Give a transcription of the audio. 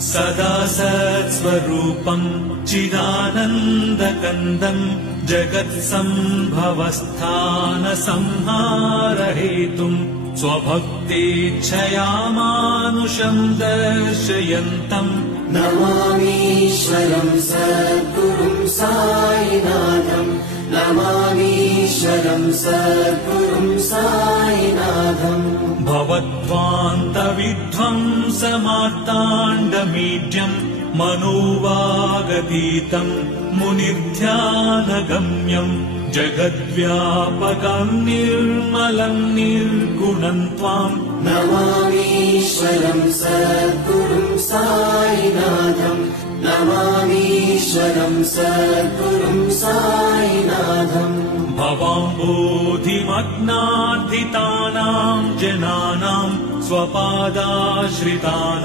सदा सत्स्वरूपम् चिदानन्दकन्दम् जगत्सम्भवस्थानसंहारहेतुम् स्वभक्तेच्छया मानुषम् दर्शयन्तम् नमामीश्वरम् सद्गुरुम् साईनाथम् नमामीश्वरम् सद्गुरुम् साईनाथम् भवद्ध्वान्तविध्वंसमार्ताण्डमीड्यम् मनोवागतीतम् मुनिर्ध्यानगम्यम् जगद्व्यापकम् निर्मलम् निर्गुणम् त्वाम् नमामीश्वरम् सद्गुरुम् साईनाथम् नमामीश्वरम् सद्गुरुम् साईनाथम् भवाम्बोधिमग्नार्धितानाम् जनानाम् स्वपादाश्रितानाम्